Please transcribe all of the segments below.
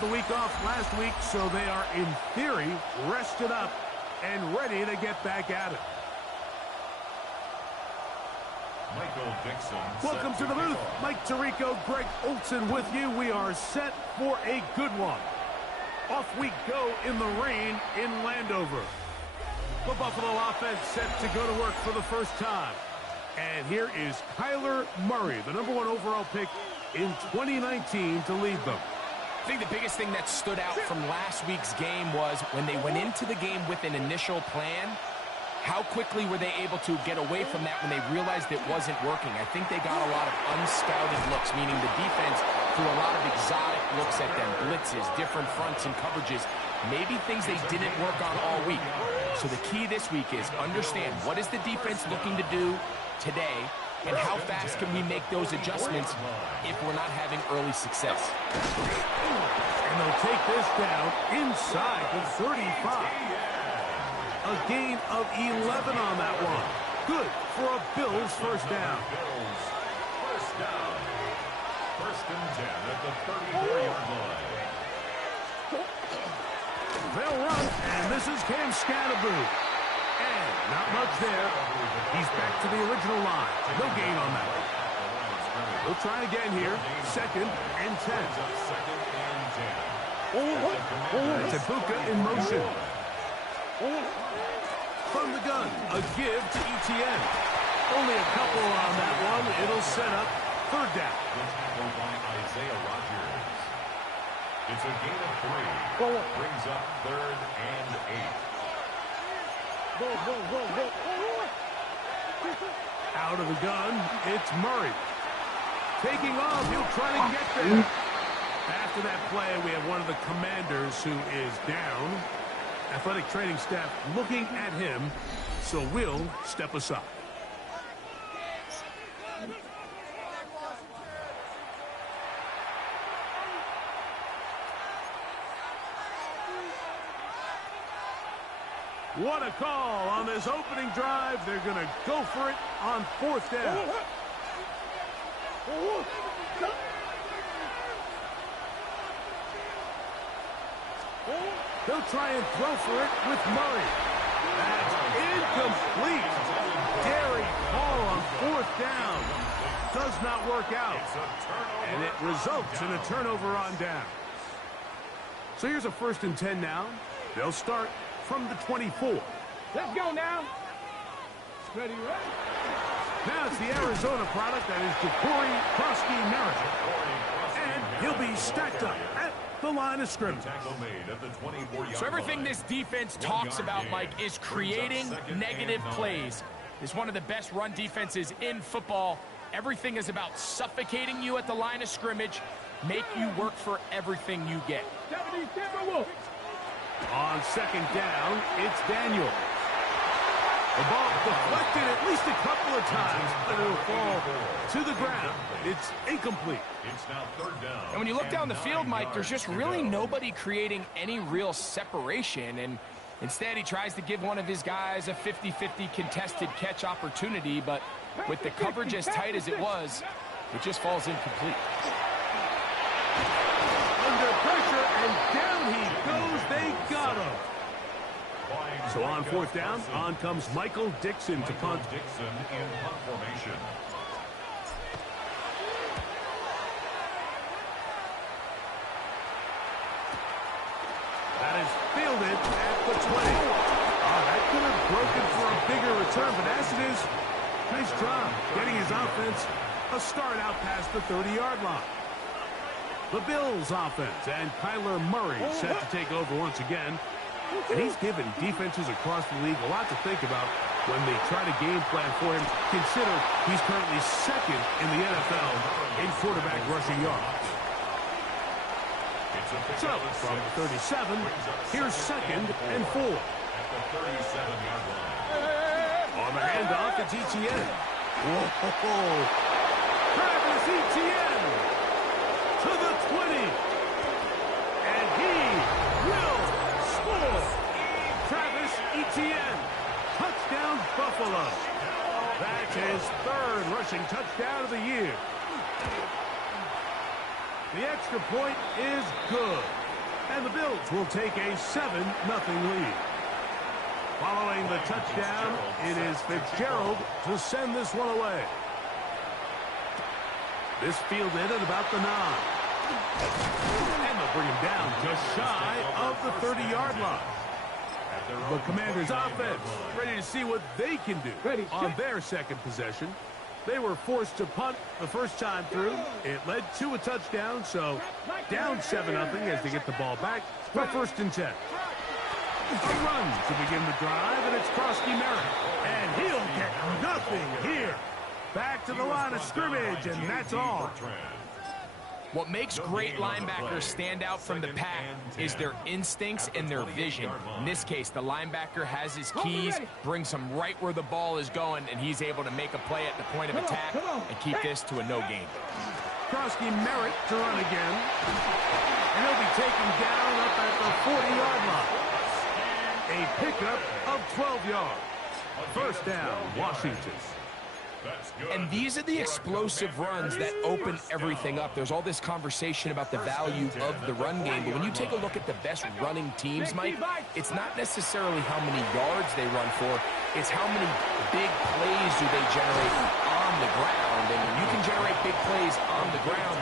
the week off last week, so they are, in theory, rested up and ready to get back at it. Welcome to the booth. Mike Tirico, Greg Olson with you. We are set for a good one. Off we go in the rain in Landover. The Buffalo offense set to go to work for the first time. And here is Kyler Murray, the #1 overall pick in 2019 to lead them. I think the biggest thing that stood out from last week's game was when they went into the game with an initial plan, how quickly were they able to get away from that when they realized it wasn't working? I think they got a lot of unscouted looks, meaning the defense threw a lot of exotic looks at them, blitzes, different fronts and coverages, maybe things they didn't work on all week. So the key this week is understand what is the defense looking to do today, and how fast can we make those adjustments if we're not having early success. And they'll take this down inside the 35. A gain of 11 on that one. Good for a Bills first down. First and 10 at the 34-yard line. They'll run, and this is Cam Scatterboo. And not much there. He's back to the original line. No gain on that. We'll try again here. Second and 10. It's Ibuka in motion. From the gun, a give to ETN. Only a couple on that one. It'll set up third down. It's a gain of 3. Brings up 3rd and 8. Out of the gun, it's Murray. Taking off, he'll try to get there. After that play, we have one of the commanders who is down. Athletic training staff looking at him, so we'll step aside. What a call on this opening drive. They're going to go for it on 4th down. They'll try and throw for it with Murray. That's incomplete. Daring call on 4th down. Does not work out. And it results in a turnover on down. So here's a 1st and 10 now. They'll start from the 24. Let's go now. Ready, right? Now it's the Arizona product that is Ja'Cory Krosky-Merritt. And he'll be stacked up at the line of scrimmage. So everything this defense talks about, Mike, is creating negative plays. It's one of the best run defenses in football. Everything is about suffocating you at the line of scrimmage, make you work for everything you get. On 2nd down, it's Daniel. The ball deflected at least a couple of times, but it'll fall to the ground. It's incomplete. It's now 3rd down. And when you look down the field, Mike, there's just really nobody creating any real separation. And instead, he tries to give one of his guys a 50-50 contested catch opportunity. But with the coverage as tight as it was, it just falls incomplete. Under pressure, and down he goes. They got him. So on 4th down, on comes Michael Dixon to punt. Dixon in punt formation. That is fielded at the 20. Oh, that could have broken for a bigger return, but as it is, nice job getting his offense a start out past the 30-yard line. The Bills offense and Kyler Murray set to take over once again. And he's given defenses across the league a lot to think about when they try to game plan for him. Consider he's currently 2nd in the NFL in quarterback rushing yards. So, from 37, here's 2nd and 4. At the 37-yard line. On the handoff, it's ETN. Whoa! Travis Etienne to the 20. And he will score. Travis Etienne. Touchdown, Buffalo. That's his 3rd rushing touchdown of the year. The extra point is good. And the Bills will take a 7-0 lead. Following the touchdown, it is Fitzgerald to send this one away. This fielded at about the 9. And they'll bring him down just shy of the 30-yard line. The Commanders' offense ready to see what they can do on their second possession. They were forced to punt the first time through. It led to a touchdown, so down 7-0 as they get the ball back for 1st and 10. A run to begin the drive, and it's Krosky Merritt. And he'll get nothing here. Back to the line of scrimmage, and that's all. What makes great linebackers stand out from the pack is their instincts and their vision. In this case, the linebacker has his keys, brings him right where the ball is going, and he's able to make a play at the point of attack and keep this to a no gain. Krosky Merritt to run again. And he'll be taken down up at the 40-yard line. A pickup of 12 yards. 1st down, Washington. And these are the explosive runs that open everything up. There's all this conversation about the value of the run game, but when you take a look at the best running teams, Mike, it's not necessarily how many yards they run for, it's how many big plays do they generate on the ground. And when you can generate big plays on the ground,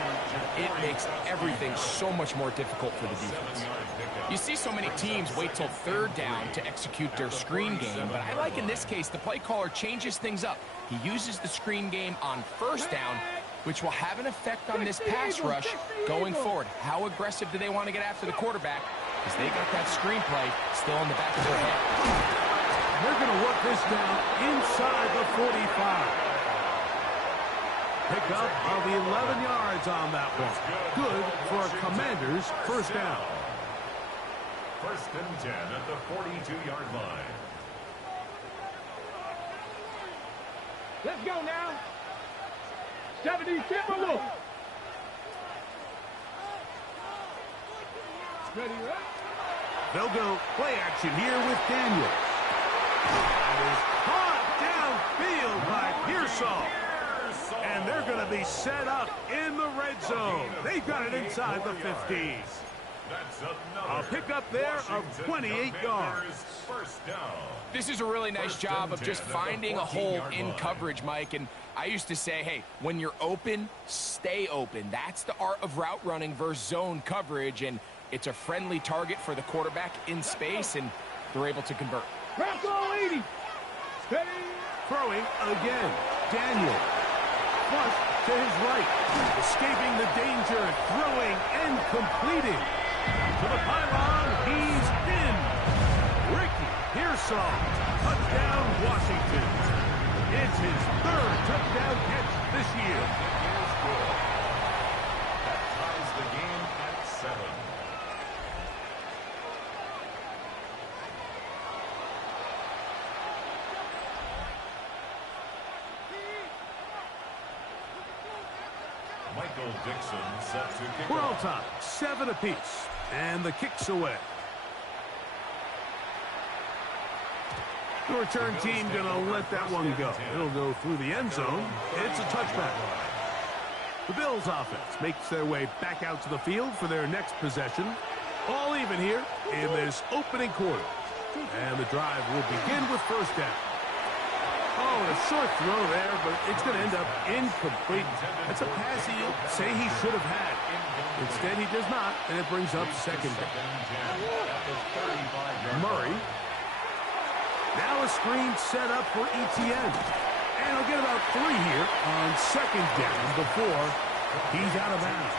it makes everything so much more difficult for the defense. You see so many teams wait till 3rd down to execute their screen game, but I like in this case the play caller changes things up. He uses the screen game on 1st down, which will have an effect on this pass rush going forward. How aggressive do they want to get after the quarterback? Because they got that screen play still in the back of their head. They're going to work this down inside the 45. Pickup of 11 yards on that one. Good for a Commanders' 1st down. 1st and 10 at the 42-yard line. Let's go now. 70 Timberwolves. Ready, right? They'll go play action here with Daniel. That is caught downfield by Pearsall. And they're going to be set up in the red zone. They've got it inside the 50. A pickup there of 28 yards. 1st down. This is a really nice job of just finding a hole in coverage, Mike. And I used to say, hey, when you're open, stay open. That's the art of route running versus zone coverage. And it's a friendly target for the quarterback in space, and they're able to convert. Crack all 80. Steady. Throwing again. Daniel. Flush to his right. Escaping the danger. Throwing and completing. To the pylon. He's in. Ricky Pearsall. Touchdown, Washington. It's his 3rd touchdown catch this year. That ties the game at 7. Michael Dixon set to kick We're on off. top. 7 apiece. And the kick's away. The return team going to let that one go. It'll go through the end zone. It's a touchback. The Bills offense makes their way back out to the field for their next possession. All even here in this opening quarter. And the drive will begin with 1st down. Oh, a short throw there, but it's going to end up incomplete. That's a pass he'll say he should have had. Instead, he does not, and it brings up 2nd down. Murray. Now a screen set up for Etienne. And he'll get about 3 here on 2nd down before he's out of bounds.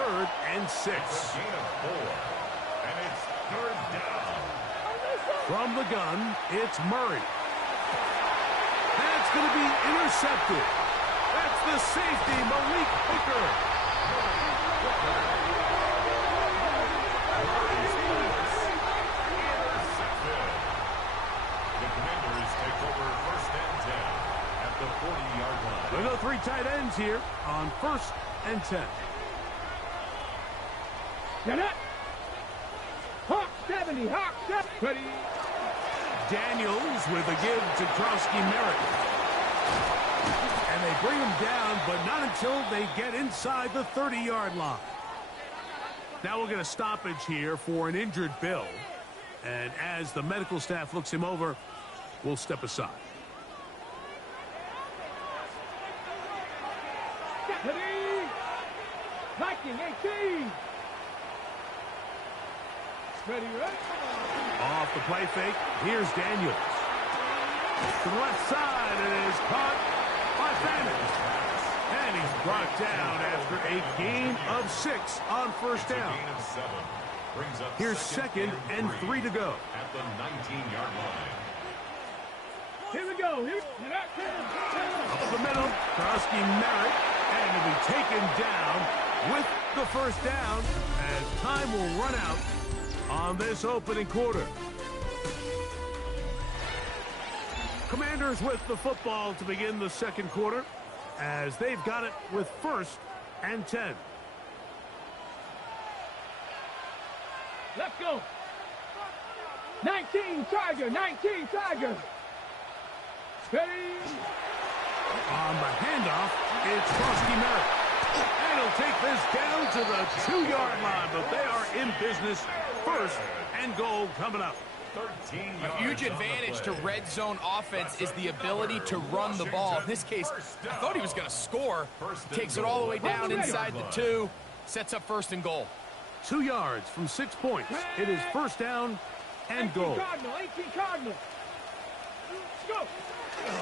3rd and 6. Gain of 4. And it's 3rd down. From the gun, it's Murray. That's going to be intercepted. That's the safety, Malik Hooker. The Commanders take over 1st and 10 at the 40-yard line. We'll go 3 tight ends here on 1st and 10. Get it. Hawk 70. Hawk 70. Ready. Daniels with a give to Krosky Merritt. And they bring him down, but not until they get inside the 30-yard line. Now we'll get a stoppage here for an injured Bill. And as the medical staff looks him over, we'll step aside. Ready? 19-18. Ready, right? Off the play fake, here's Daniels. To the left side, it is caught by Bennett. And he's brought down after a gain of 6 on first down. Here's second and 3 to go. At the 19-yard line. Here we go. Up the middle, Krosky Merritt, and he'll be taken down with the first down as time will run out on this opening quarter. Commanders with the football to begin the second quarter as they've got it with 1st and 10. Let's go. 19 Tiger, 19 Tiger. Ready? On the handoff, it's Krosky Merritt. And he'll take this down to the 2-yard line, but they are in business. 1st and goal coming up. A huge advantage to red zone offense is the ability to run the ball. In this case, I thought he was going to score. Takes it all the way down inside the 2. Sets up 1st and goal. 2 yards from 6 points. It is 1st down and goal. 18 Cardinal. Let's go.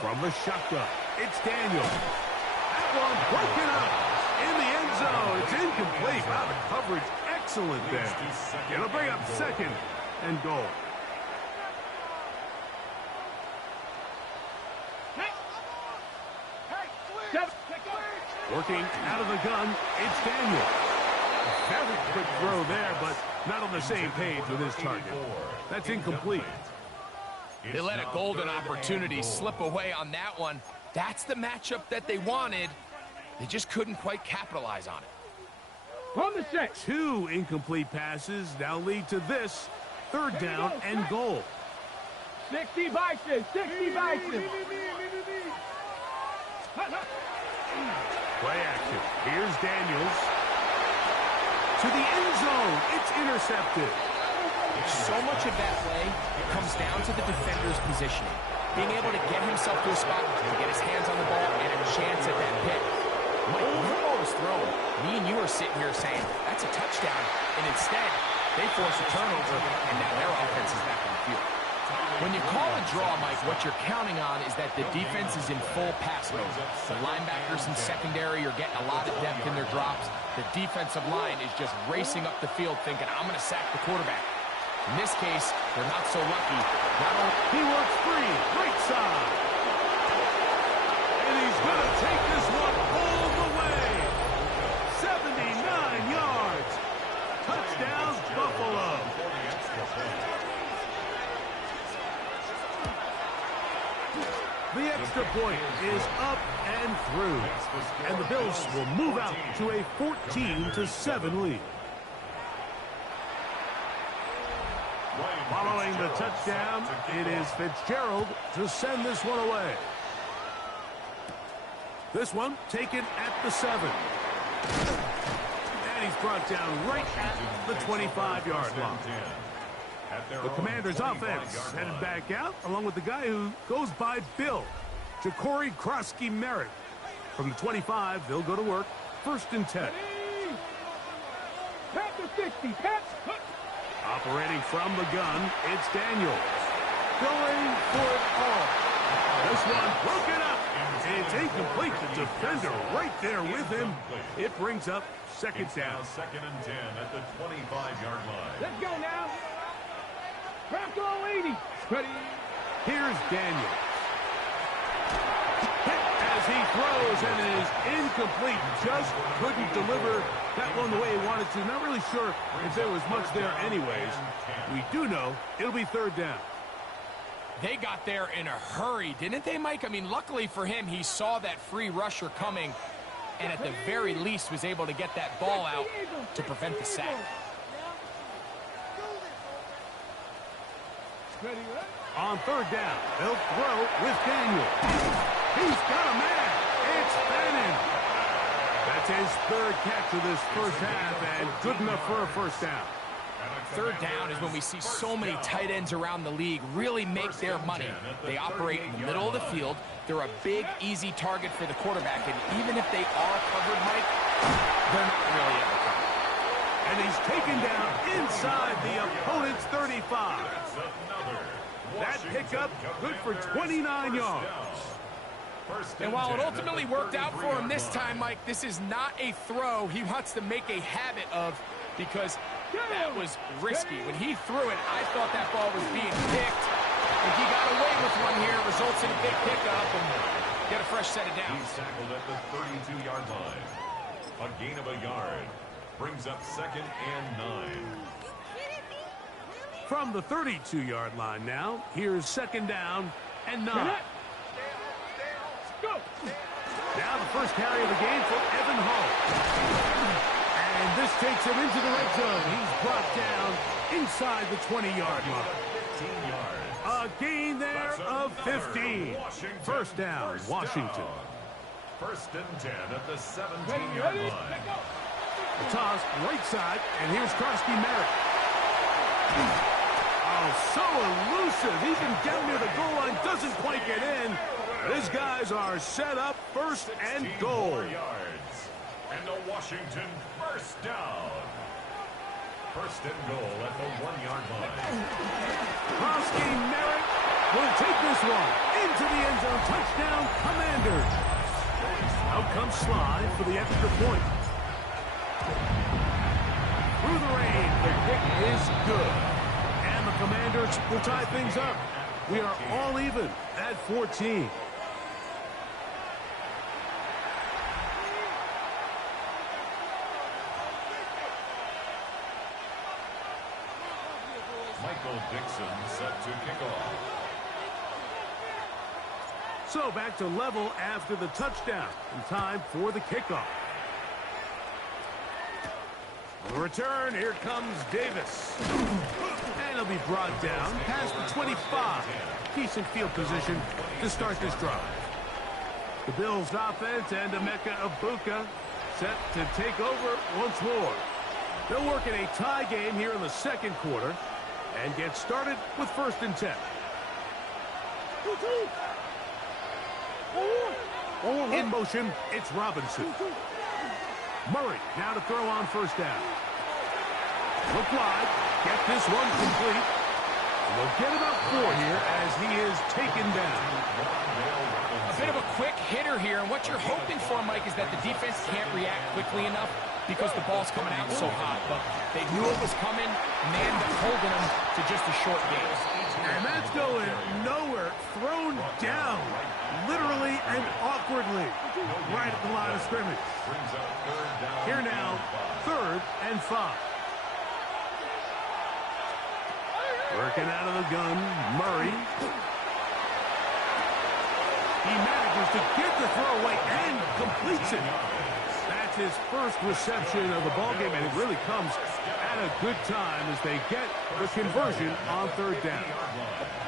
From the shotgun, it's Daniels. That one broken up in the end zone. It's incomplete. Wow, the coverage excellent there. It'll bring up 2nd and goal. Working out of the gun, it's Daniels. Very quick throw there, but not on the same page with his target. That's incomplete. They let a golden opportunity slip away on that one. That's the matchup that they wanted. They just couldn't quite capitalize on it. On the 6. 2 incomplete passes now lead to this 3rd down and goal. 60 Bison, 60 Bison. Play action. Here's Daniels. To the end zone. It's intercepted. So much of that play comes down to the defender's positioning. Being able to get himself to a spot to get his hands on the ball and a chance at that pick. Mike, when the ball was thrown, me and you are sitting here saying, that's a touchdown. And instead, they force a turnover, and now their offense is back on the field. When you call a draw, Mike, what you're counting on is that the defense is in full pass mode. The linebackers and secondary are getting a lot of depth in their drops. The defensive line is just racing up the field thinking, I'm going to sack the quarterback. In this case, they're not so lucky. He works free, right side. And he's going to take this one all the way. 79 yards. Touchdown, Buffalo. The extra point is up and through. And the Bills will move out to a 14-7 lead. Following the touchdown, it is Fitzgerald to send this one away. This one taken at the 7. And he's brought down right at the 25-yard line. The Commanders' offense headed back out, along with the guy who goes by Bill, Ja'Cory Krosky Merritt. From the 25, they'll go to work. 1st and 10. Pat the 60, Pat. Operating from the gun, it's Daniels. Going for it all. This one broken up. It's incomplete. The defender right there with him. It brings up 2nd down. 2nd and 10 at the 25-yard line. Let's go now. Bronco 80. Ready. Here's Daniels. Hit as he throws, and it is incomplete. Just couldn't deliver that one the way he wanted to. Not really sure if there was much there anyways. We do know it'll be 3rd down. They got there in a hurry, didn't they, Mike? I mean, luckily for him, he saw that free rusher coming and at the very least was able to get that ball out to prevent the sack. On 3rd down, they'll throw with Daniel. He's got a man. It's Bannon. That's his third catch of this first half, and good enough for a first down. Third down is when we see so many tight ends around the league really make their money. They operate in the middle of the field. They're a big, easy target for the quarterback, and even if they are covered, Mike, they're not really ever covered. And he's taken down inside the opponent's 35. That pickup good for 29 yards. And while it ultimately worked out for him this time, Mike, this is not a throw he wants to make a habit of, because that was risky. When he threw it, I thought that ball was being picked. And he got away with one here, results in a big pickup, and get a fresh set of downs. He's tackled at the 32-yard line. A gain of a yard brings up 2nd and 9. From the 32-yard line now, here's 2nd down and 9. Now the first carry of the game for Evan Hall. And this takes him into the red zone. He's brought down inside the 20-yard line. 15 yards. A gain there of 15. First down, Washington. 1st and 10 at the 17-yard line. The toss right side, and here's Krosky Merritt. Oh, so elusive. Even down near the goal line, doesn't quite get in. These guys are set up 1st and goal. Yards. And a Washington first down. 1st and goal at the 1-yard line. Krosky Merritt will take this one into the end zone. Touchdown, Commanders. Out comes Sly for the extra point. Through the rain, the kick is good. And the Commanders will tie things up. We are all even at 14. Michael Dixon set to kick off. So back to level after the touchdown. And time for the kickoff. The return, here comes Davis. And he'll be brought down past the 25. Decent field position to start this drive. The Bills offense and Emeka Ibuka set to take over once more. They'll work in a tie game here in the 2nd quarter and get started with 1st and 10. In motion, it's Robinson. Murray now to throw on 1st down. Look wide, get this one complete. And they'll get about 4 here as he is taken down. A bit of a quick hitter here, and what you're hoping for, Mike, is that the defense can't react quickly enough because the ball's coming out so hot. But they knew it was coming, and they ended up holding them to just a short game. And that's going nowhere. Thrown down, literally and awkwardly, right at the line of scrimmage. Here now, 3rd and 5. Working out of the gun, Murray. He manages to get the throw away and completes it. That's his first reception of the ballgame, and it really comes at a good time as they get the conversion on 3rd down.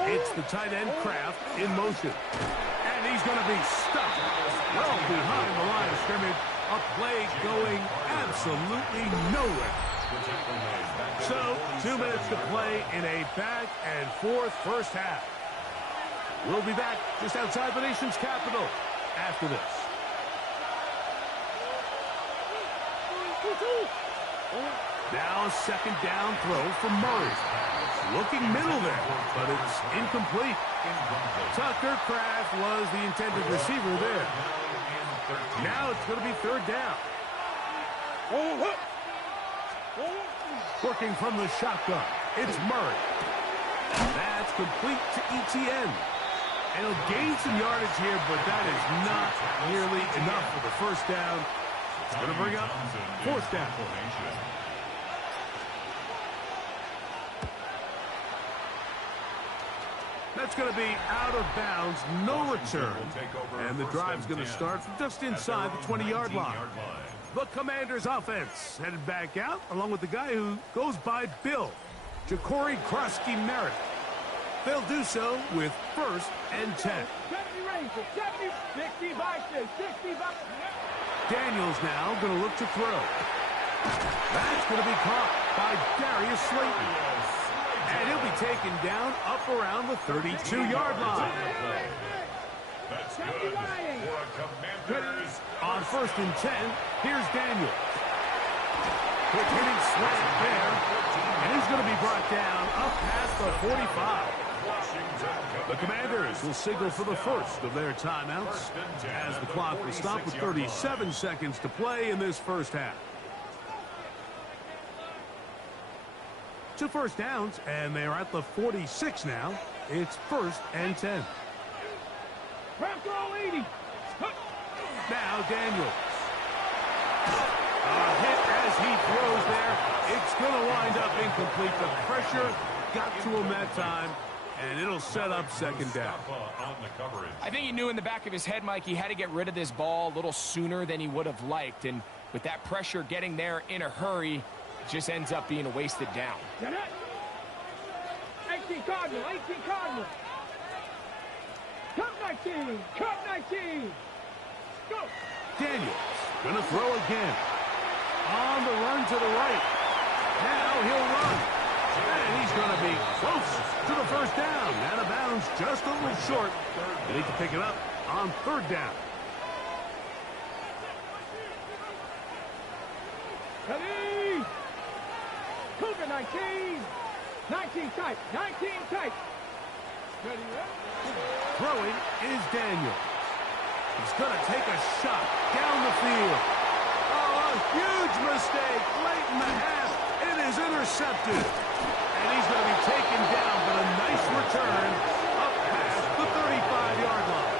It's the tight end Kraft in motion. And he's going to be stuck well behind the line of scrimmage. A play going absolutely nowhere. So, 2 minutes to play in a back and forth first half. We'll be back just outside the nation's capital after this. Now a 2nd down throw from Murray. Looking middle there, but it's incomplete. Tucker Kraft was the intended receiver there. Now it's going to be 3rd down. Working from the shotgun, it's Murray. That's complete to ETN. And he'll gain some yardage here, but that is not nearly enough for the 1st down. It's going to bring up 4th down. That's going to be out of bounds, no return. And the drive's going to start just inside the 20-yard line. The Commanders' offense headed back out, along with the guy who goes by Bill, Ja'Cory Krosky Merritt. They'll do so with 1st and 10. Daniels now going to look to throw. That's going to be caught by Darius Slayton. And he'll be taken down up around the 32-yard line. That's good for a Commanders. On 1st and 10, here's Daniels. Quick hitting slant there. And he's going to be brought down up past the 45. The Commanders will signal for the first of their timeouts as the clock will stop with 37 seconds to play in this first half. 2 first downs, and they're at the 46 now. It's 1st and 10. Now Daniels. A hit as he throws there. It's going to wind up incomplete. The pressure got to him that time, and it'll set up 2nd down. I think he knew in the back of his head, Mike, he had to get rid of this ball a little sooner than he would have liked. And with that pressure getting there in a hurry, it just ends up being a wasted down. 18 Cardinal, 18 Cardinal. Cut 19, cut 19. Go. Daniels going to throw again. On the run to the right. Now he'll run. And he's going to be close to the 1st down. Out of bounds just a little short. They need to pick it up on 3rd down. Ready. Cougar 19. 19 tight, 19 tight. Ready, Throwing is Daniels. He's going to take a shot down the field. Oh, a huge mistake late in the half. It is intercepted. And he's going to be taken down, but a nice return up past the 35-yard line.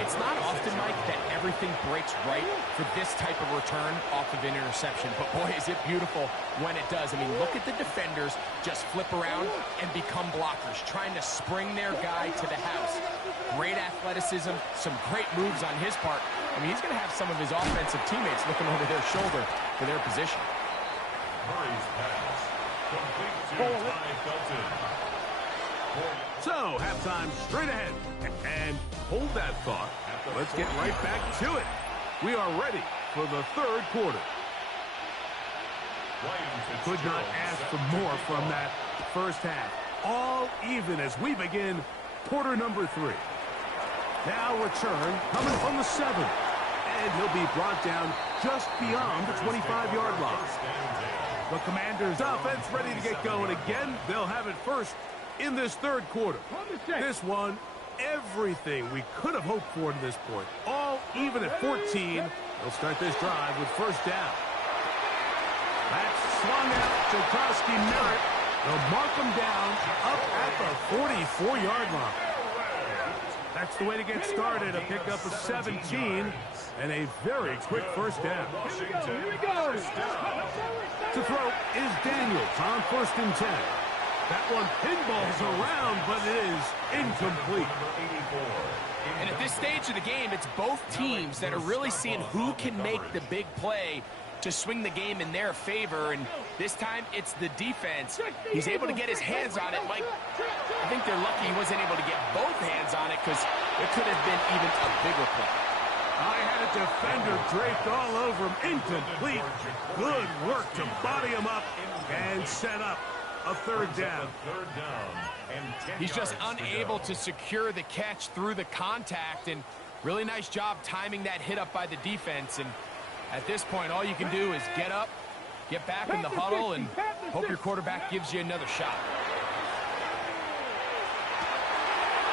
It's not often, Mike, that everything breaks right for this type of return off of an interception. But, boy, is it beautiful when it does. I mean, look at the defenders just flip around and become blockers, trying to spring their guy to the house. Great athleticism, some great moves on his part. I mean, he's going to have some of his offensive teammates looking over their shoulder for their position. Murray's pass. Complete to Ty Felton. So, halftime straight ahead. And hold that thought. Let's get right back to it. We are ready for the 3rd quarter. Could not ask for more from that first half. All even as we begin quarter number 3. Now return coming from the 7. And he'll be brought down just beyond the 25-yard line. The Commanders' offense ready to get going again. They'll have it first in this 3rd quarter. This one, everything we could have hoped for to this point. All even at 14. They'll start this drive with 1st down. That's swung out to Koski Merritt. They'll mark him down up at the 44-yard line. That's the way to get started. A pickup of 17 and a very quick 1st down. Here we go. To throw is Daniels on 1st and 10. That one pinballs around, but it is incomplete. And at this stage of the game, it's both teams that are really seeing who can make the big play to swing the game in their favor. And this time, it's the defense. He's able to get his hands on it. Mike, I think they're lucky he wasn't able to get both hands on it because it could have been even a bigger play. I had a defender draped all over him. Incomplete. Good work to body him up and set up a 3rd down. He's just unable to secure the catch through the contact, and really nice job timing that hit up by the defense. And at this point, all you can do is get up, get back in the huddle, and hope your quarterback gives you another shot.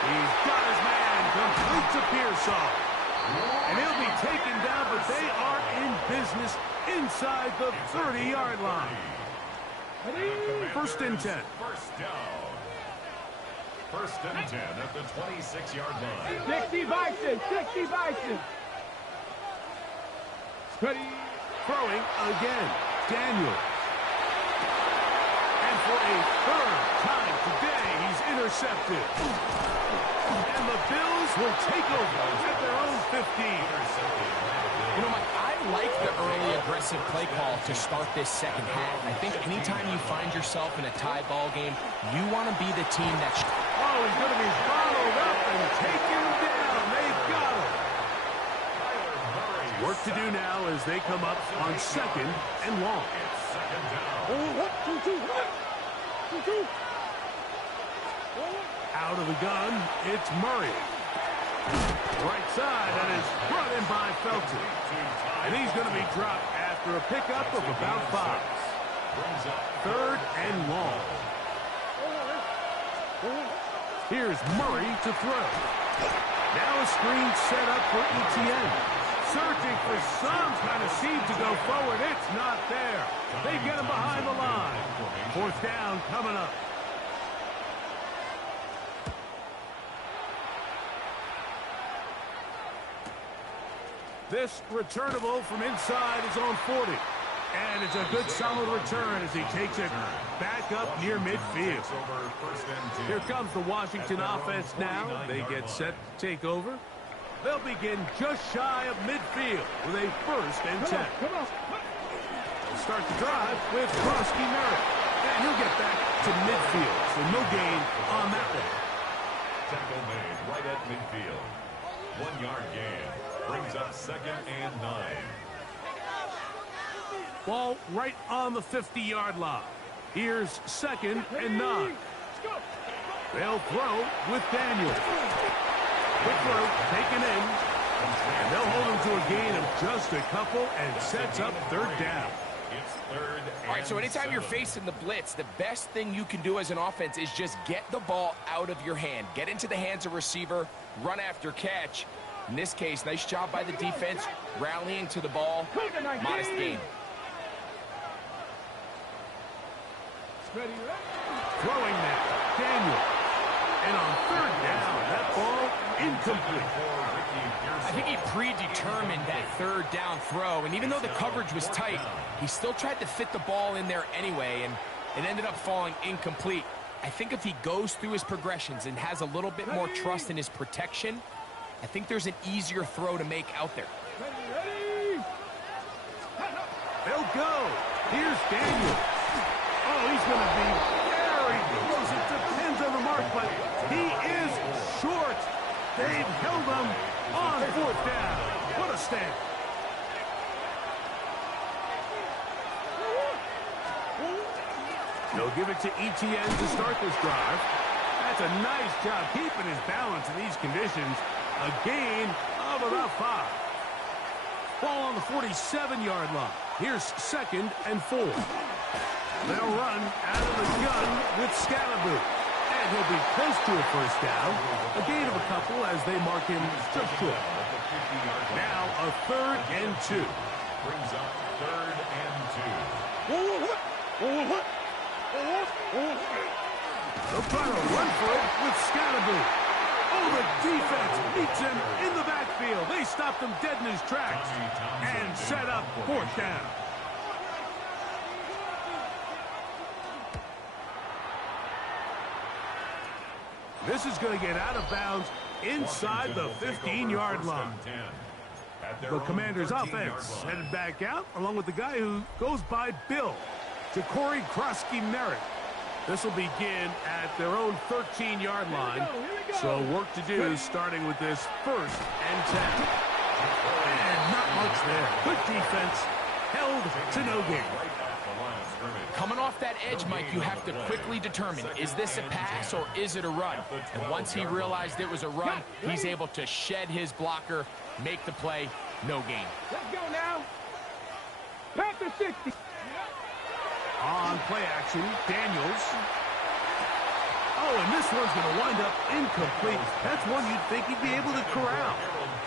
He's got his man complete to Pearsall. And he'll be taken down, but they are in business inside the 30-yard line. 1st and 10. 1st down. 1st and 10 at the 26-yard line. 60 Bison, 60 Bison. Ready. Throwing again. Daniel. And for a 3rd time today, he's intercepted. And the Bills will take over at their own 15. You know, Mike, I like the early aggressive play call to start this 2nd half. I think anytime you find yourself in a tie ball game, you want to be the team that's... Oh, he's going to be followed up and taken down. They've got him. Work to do now as they come up on second and long. It's second down. Out of the gun, it's Murray. Right side, that is brought in by Felton. And he's going to be dropped after a pickup of about 5. Third and long. Here's Murray to throw. Now a screen set up for Etienne. Searching for some kind of seed to go forward. It's not there. They get him behind the line. Fourth down coming up. This returnable from inside is on 40. And it's a good solid return as he takes it back up near midfield. Here comes the Washington offense now. They get set to take over. They'll begin just shy of midfield with a first and 10. They'll start the drive with Krosky Merritt. And he'll get back to midfield, so no gain on that one. Tackle made right at midfield. 1 yard gain. Brings up second and 9. Ball right on the 50-yard line. Here's second and 9. They'll throw with Daniel. Quick throw taken in. And they'll hold him to a gain of just a couple and sets up third down. It's third and All right, so anytime 7. you're facing the blitz, the best thing you can do as an offense is just get the ball out of your hand. Get into the hands of receiver, run after catch. In this case, nice job by the defense, rallying to the ball. Modest gain. Throwing that, Daniel. And on third down, that ball incomplete. I think he predetermined that third down throw, and even though the coverage was tight, he still tried to fit the ball in there anyway, and it ended up falling incomplete. I think if he goes through his progressions and has a little bit more trust in his protection, I think there's an easier throw to make out there. They'll go. Here's Daniel. Oh, he's going to be very close. It depends on the mark, but he is short. They've held him on fourth down. What a stand. They'll give it to Etienne to start this drive. That's a nice job keeping his balance in these conditions. A gain of about 5. Ball on the 47-yard line. Here's second and 4. They'll run out of the gun with Scalaboo. And he'll be close to a first down. A gain of a couple as they mark him just short. Now a third and 2. Brings up third and 2. They'll try to run for it with Scalaboo. Oh, the defense meets him in the backfield. They stopped him dead in his tracks and set up fourth down. This is going to get out of bounds inside the 15-yard line. The Commanders' offense headed back out, along with the guy who goes by Bill, Ja'Cory Krosky-Merritt. This will begin at their own 13-yard line. So work to do starting with this first and 10. And not much there. Good defense. Held to no gain. Coming off that edge, Mike, you have to quickly determine, is this a pass or is it a run? And once he realized it was a run, he's able to shed his blocker, make the play, no gain. Let's go now. Panther 60. On play action, Daniels. Oh, and this one's going to wind up incomplete. That's one you'd think he'd be able to corral.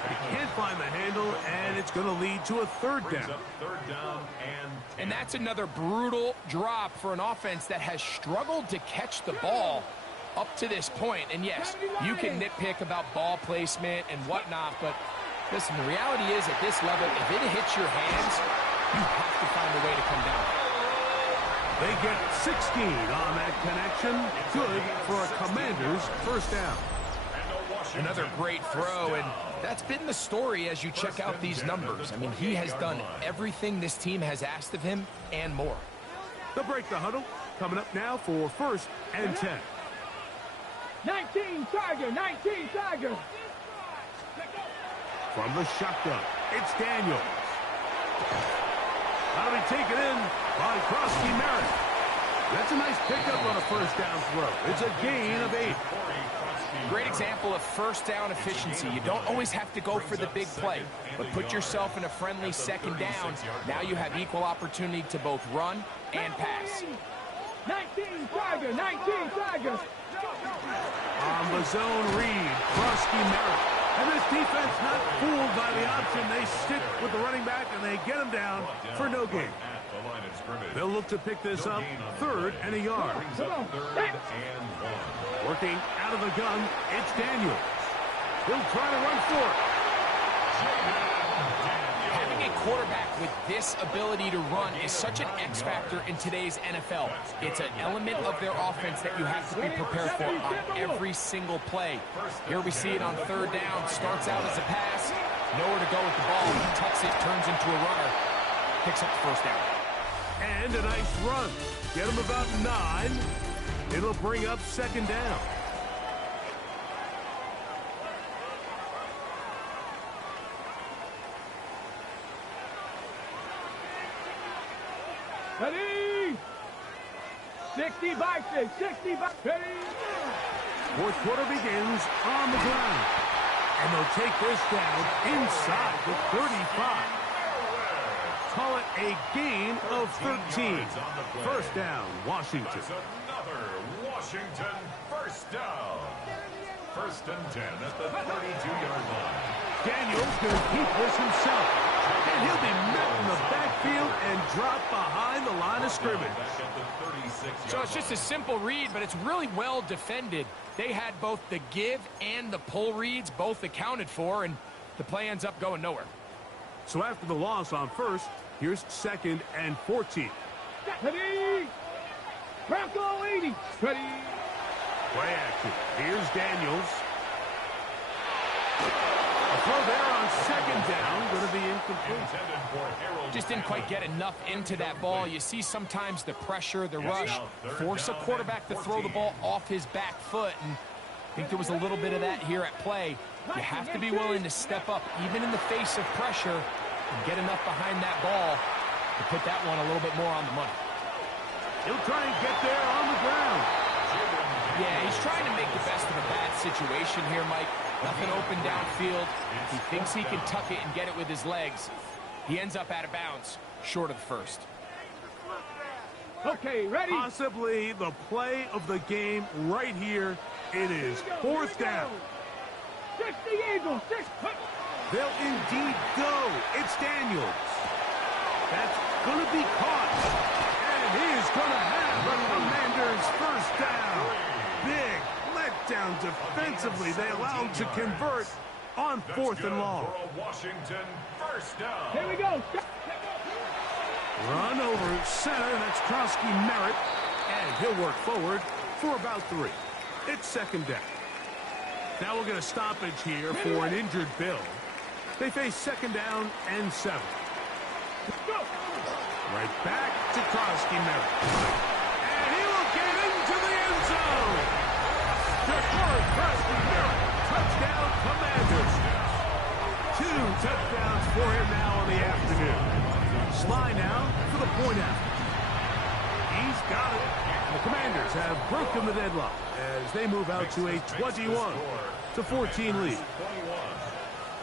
He can't find the handle, and it's going to lead to a third down. And that's another brutal drop for an offense that has struggled to catch the ball up to this point. And yes, you can nitpick about ball placement and whatnot, but listen, the reality is at this level, if it hits your hands, you have to find a way to come down. They get 16 on that connection. Good for a Commanders first down. Another great throw, and that's been the story as you check out these numbers. I mean, he has done everything this team has asked of him and more. They'll break the huddle. Coming up now for first and 10. 19 Tiger, 19 Tiger. From the shotgun, It's Daniels. That'll be taken in by Krosky Merritt. That's a nice pickup on a first down throw. It's a gain of 8. Great example of first down efficiency. You don't always have to go for the big play, but put yourself in a friendly second down. Now you have equal opportunity to both run and pass. 19 Tigers, 19 Tigers. On the zone read, Krosky Merritt. And this defense not fooled by the option. They stick with the running back, and they get him down for no gain. They'll look to pick this up, 3rd and a yard. Working out of the gun, it's Daniels. He'll try to run for it. Having a quarterback with this ability to run is such an X factor in today's NFL. It's an element of their offense that you have to be prepared for on every single play. Here we see it on 3rd down. Starts out as a pass. Nowhere to go with the ball. He tucks it, turns into a runner. Picks up the 1st down. And a nice run. Get him about 9. It'll bring up 2nd down. Ready? 60 by 6, 60 by ready. 4th quarter begins on the ground. And they'll take this down inside the 35. Call it a gain of 13. 1st down, Washington. That's another Washington first down. 1st and 10 at the 32-yard line. Daniels going to keep this himself. And he'll be met in the backfield and dropped behind the line of scrimmage. So it's just a simple read, but it's really well defended. They had both the give and the pull reads both accounted for, and the play ends up going nowhere. So after the loss on 1st, here's 2nd and 14. Ready? Bronco 80. Ready? Play action. Here's Daniels. A throw there on 2nd down. Going to be incomplete. Just didn't quite get enough into that ball. You see sometimes the pressure, the rush, force a quarterback to throw the ball off his back foot. And I think there was a little bit of that here at play. You have to be willing to step up, even in the face of pressure, and get enough behind that ball to put that one a little bit more on the money. He'll try and get there on the ground. Yeah, he's trying to make the best of a bad situation here, Mike. Nothing open downfield. He thinks he can tuck it and get it with his legs. He ends up out of bounds, short of the 1st. Okay, ready? Possibly the play of the game right here. It is 4th down. 60 Eagles, 6. They'll indeed go. It's Daniels. That's going to be caught. And he is going to have the Commanders' 1st down. Big letdown defensively. They allow him to convert on 4th and long. Washington first down. Here we go. Run over center. That's Krosky Merritt. And he'll work forward for about 3. It's 2nd down. Now we'll get a stoppage here for an injured Bill. They face 2nd down and 7. Right back to Krosky Merritt. And he will get into the end zone. DeForest Krosky Merritt. Touchdown, Commanders. 2 touchdowns for him now on the afternoon. Sly now for the point after. He's got it. And the Commanders have broken the deadlock as they move out to a 21-14 lead. 21.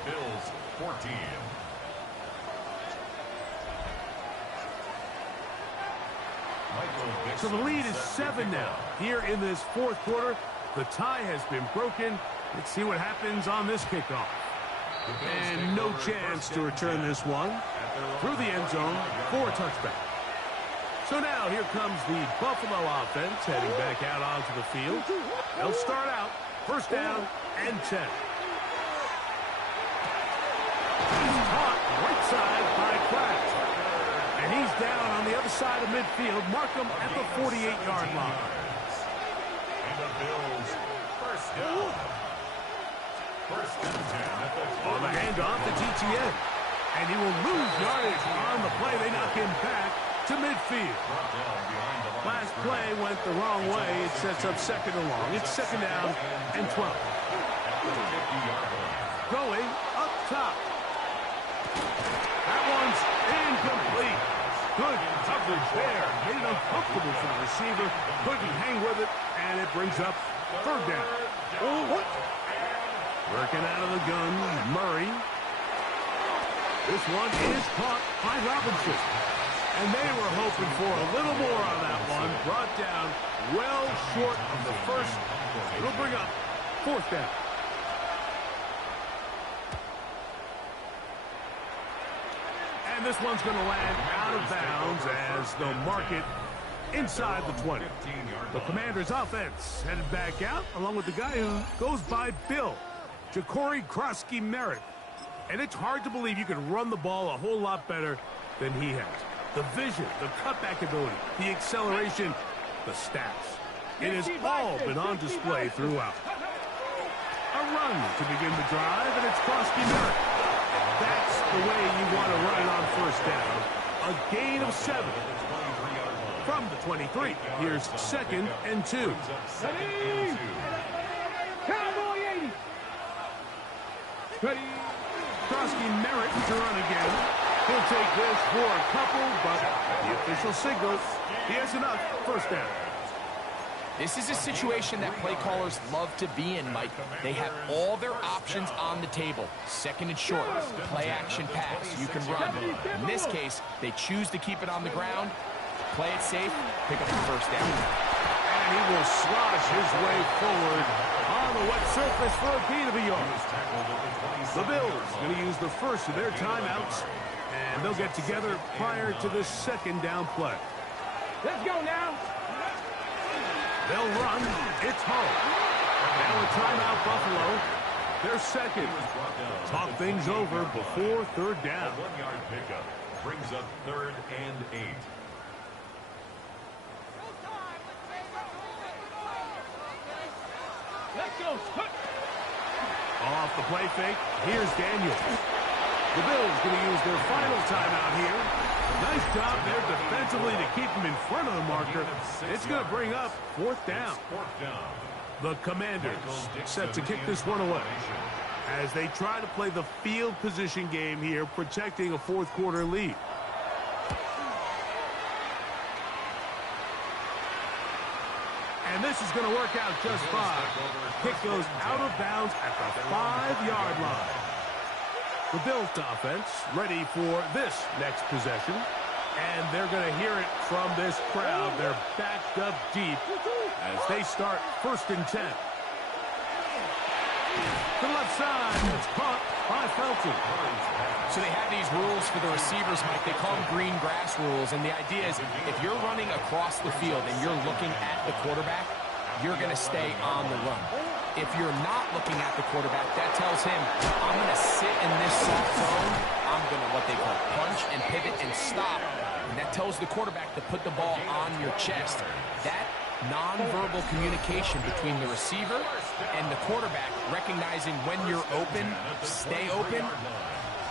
Bills 14. So the lead is 7 now. Here in this 4th quarter, the tie has been broken. Let's see what happens on this kickoff. And no chance to return this one through the end zone for a touchback. So now here comes the Buffalo offense heading back out onto the field. They'll start out 1st down and 10. He's caught right side by Pratt. And he's down on the other side of midfield. Mark him at the 48-yard line. And the Bills first down. 1st and 10 at the On the handoff to GTN. And he will lose yardage on the play. They knock him back to midfield. Last play went the wrong way. It sets up 2nd and long. It's 2nd down and 12. Going up top. Good coverage there. Made it uncomfortable for the receiver. Couldn't hang with it, and it brings up third down. Oh, what? Working out of the gun, Murray. This one is caught by Robinson. And they were hoping for a little more on that one. Brought down well short of the first. It'll bring up fourth down. And this one's going to land out of bounds as they'll mark it inside the 20. The Commanders' offense headed back out, along with the guy who goes by Bill, Ja'Cory Krosky-Merritt. And it's hard to believe you can run the ball a whole lot better than he has. The vision, the cutback ability, the acceleration, the stats. It has all been on display throughout. A run to begin the drive, and it's Krosky-Merritt. That's the way you want to run it on first down. A gain of 7. From the 23, here's 2nd and 2. Cowboy 80. Ready. Krosky-Merritt to run again. He'll take this for a couple, but the official signals he has enough. First down. This is a situation that play callers love to be in, Mike. They have all their options on the table. 2nd and short, play action pass, you can run. In this case, they choose to keep it on the ground, play it safe, pick up the first down. And he will slosh his way forward on the wet surface for a gain of a yard. The Bills going to use the first of their timeouts, and they'll get together prior to this 2nd down play. Let's go now. They'll run. It's home. Now a timeout, Buffalo. They're second. Talk things over before third down. A 1-yard pickup brings up 3rd and 8. Let's go. Off the play fake, here's Daniels. The Bills going to use their final timeout here. Nice job there defensively to keep him in front of the marker. It's going to bring up 4th down. The Commanders set to kick this one away as they try to play the field position game here, protecting a 4th quarter lead. And this is going to work out just fine. Kick goes out of bounds at the 5-yard line. The Bills offense ready for this next possession. And they're going to hear it from this crowd. They're backed up deep as they start 1st and 10. To the left side, it's caught by Felton. So they have these rules for the receivers, Mike. They call them green grass rules. And the idea is if you're running across the field and you're looking at the quarterback, you're going to stay on the run. If you're not looking at the quarterback, that tells him, I'm going to sit in this soft zone. I'm going to what they call punch and pivot and stop. And that tells the quarterback to put the ball on your chest. That nonverbal communication between the receiver and the quarterback, recognizing when you're open, stay open,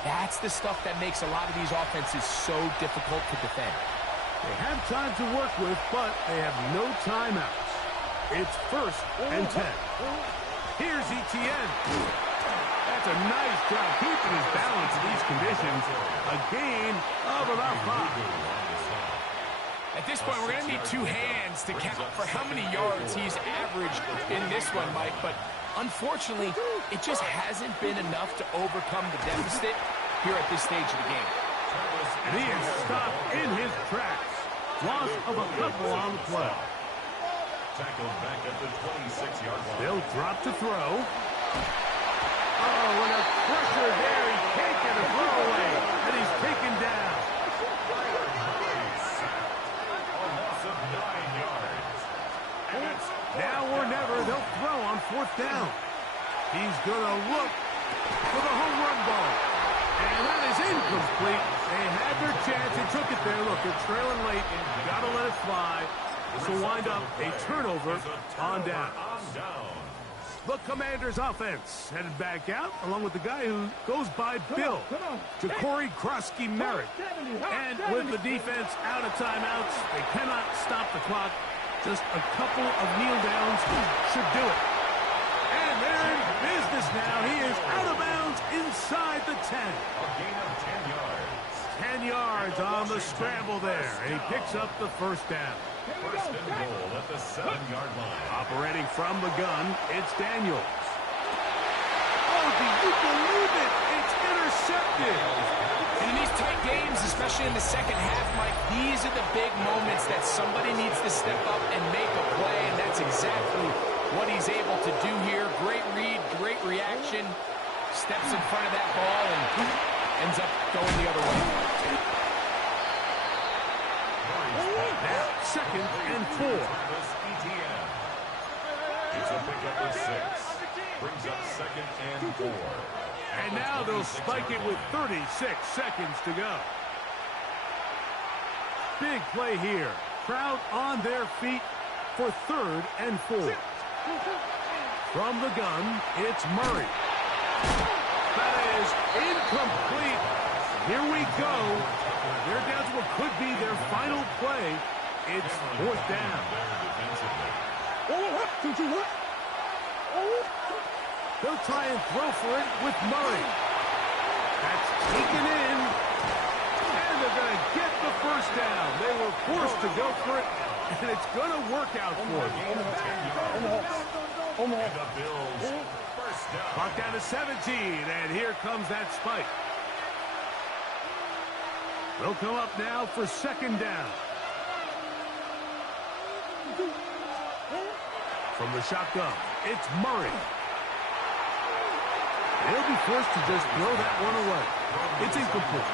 that's the stuff that makes a lot of these offenses so difficult to defend. They have time to work with, but they have no timeouts. It's 1st and 10. Here's Etienne. That's a nice job keeping his balance in these conditions. A gain of about 5. At this point, we're going to need 2 hands to count for how many yards he's averaged in this one, Mike. But unfortunately, it just hasn't been enough to overcome the deficit here at this stage of the game. And he is stopped in his tracks. Loss of a couple on the play. Tackled back at the 26-yard line. They'll drop to throw. Oh, and a pressure there. He can't get a throw away. And he's taken down. A loss of 9 yards. And it's Now or never, they'll throw on 4th down. He's going to look for the home run ball. And that is incomplete. They had their chance. They took it there. Look, they're trailing late. Got to let it fly. This will wind up a turnover on down. The Commanders' offense headed back out, along with the guy who goes by Bill, Ja'Cory Krosky-Merritt. And with the defense out of timeouts, they cannot stop the clock. Just a couple of kneel downs should do it. And they're in business now. He is out of bounds inside the 10. a gain of 10 yards. 10 yards on the scramble there. And he picks up the first down. First and goal at the 7-yard line. Operating from the gun, it's Daniels. Oh, do you believe it? It's intercepted. And in these tight games, especially in the second half, Mike, these are the big moments that somebody needs to step up and make a play, and that's exactly what he's able to do here. Great read, great reaction. Steps in front of that ball and ends up going the other way. Now, 2nd and 4. It's a pickup of 6. Brings up 2nd and 4. And now they'll spike it with 36 seconds to go. Big play here. Crowd on their feet for 3rd and 4. From the gun, it's Murray. That is incomplete. Here we go. They're down to what could be their final play. It's 4th down. They'll try and throw for it with Murray. That's taken in. And they're going to get the first down. They were forced to go for it, and it's going to work out for them. And the Bills first down. Clock down to 17, and here comes that spike. They'll come up now for 2nd down. From the shotgun, it's Murray. They'll be forced to just throw that one away. It's incomplete.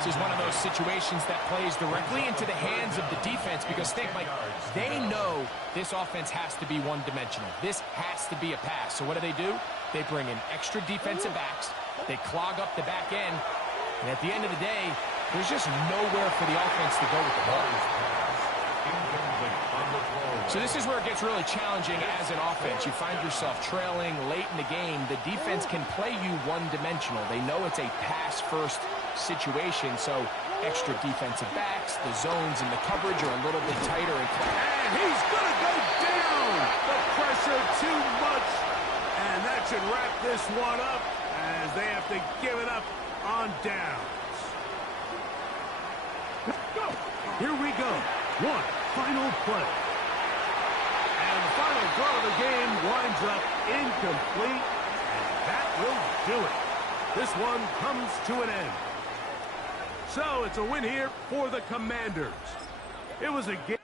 This is one of those situations that plays directly into the hands of the defense because think, Mike, they know this offense has to be one-dimensional. This has to be a pass. So what do? They bring in extra defensive backs. They clog up the back end. And at the end of the day, there's just nowhere for the offense to go with the ball. So this is where it gets really challenging as an offense. You find yourself trailing late in the game. The defense can play you one-dimensional. They know it's a pass-first situation, so extra defensive backs, the zones and the coverage are a little bit tighter. And he's going to go down. The pressure too much. And that should wrap this one up as they have to give it up on downs. Here we go. One final play. And the final throw of the game winds up incomplete. And that will do it. This one comes to an end. So it's a win here for the Commanders. It was a game.